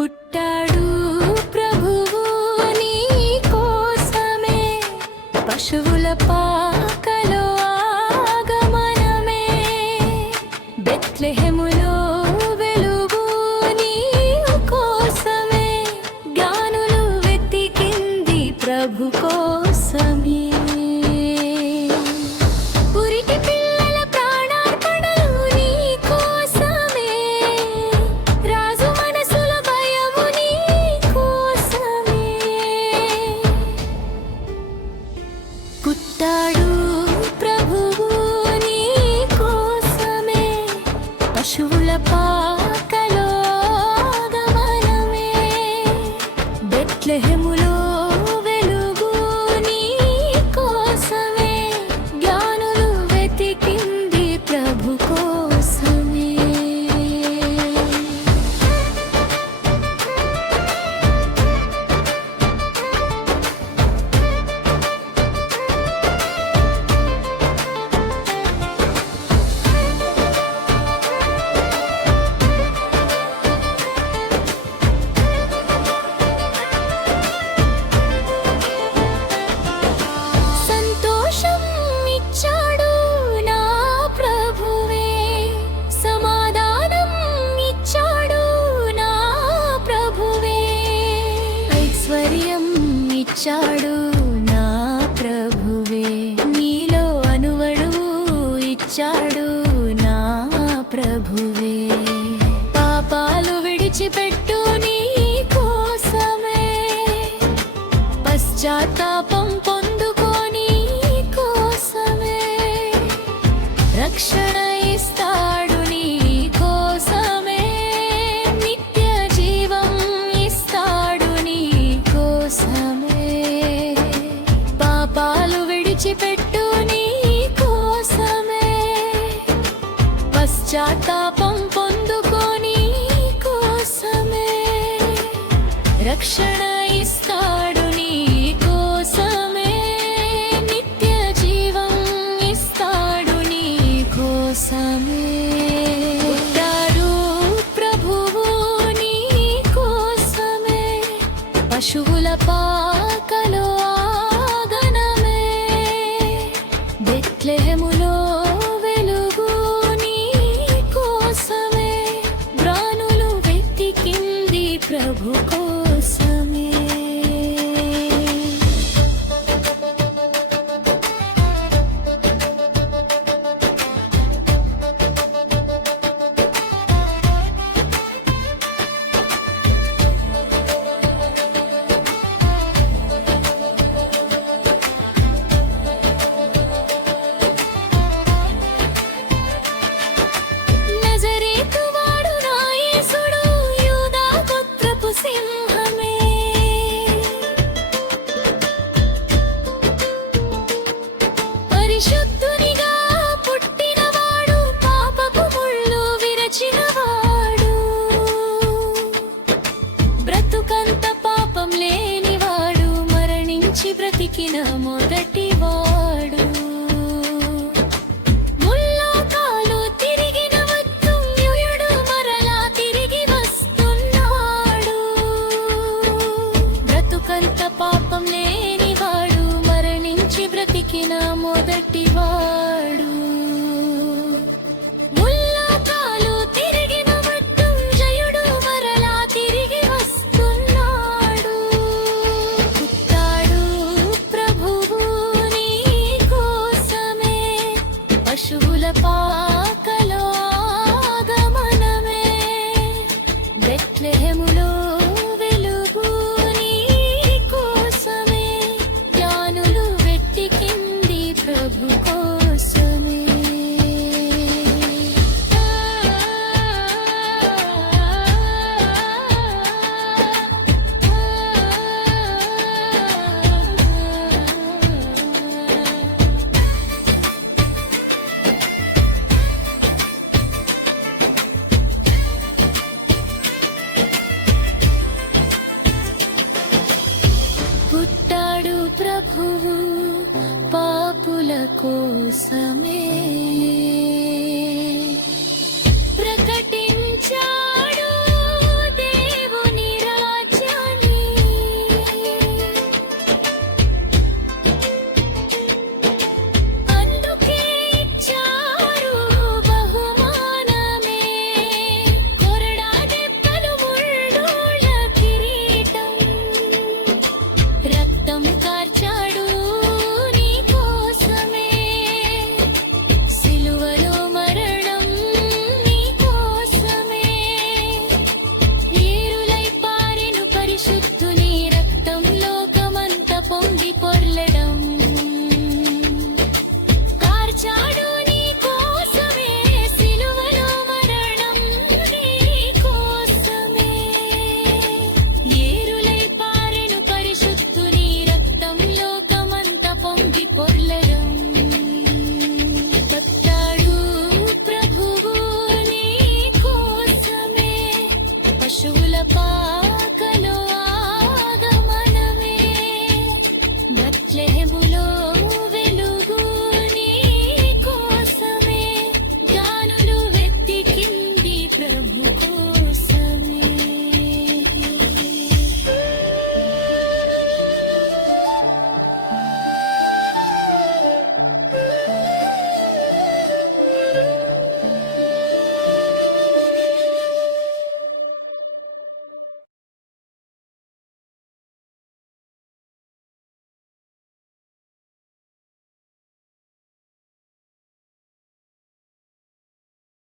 పుట్టాడు ప్రభువు నీ కోసమే. పశువుల పాకలో ఆగమనమే. బెత్లెహెముల ಸುತ್ತಾಡು ప్రభువే పాపాలు విడిచిపెట్టు నీ కోసమే. పశ్చాత్తాపం పొందుకొని కోసమే. రక్షణ ఇస్తాడు పశ్చాత్తాపం పొందుకొని కోసమే. రక్షణ మొదటివాడు. పాపుల కోసమే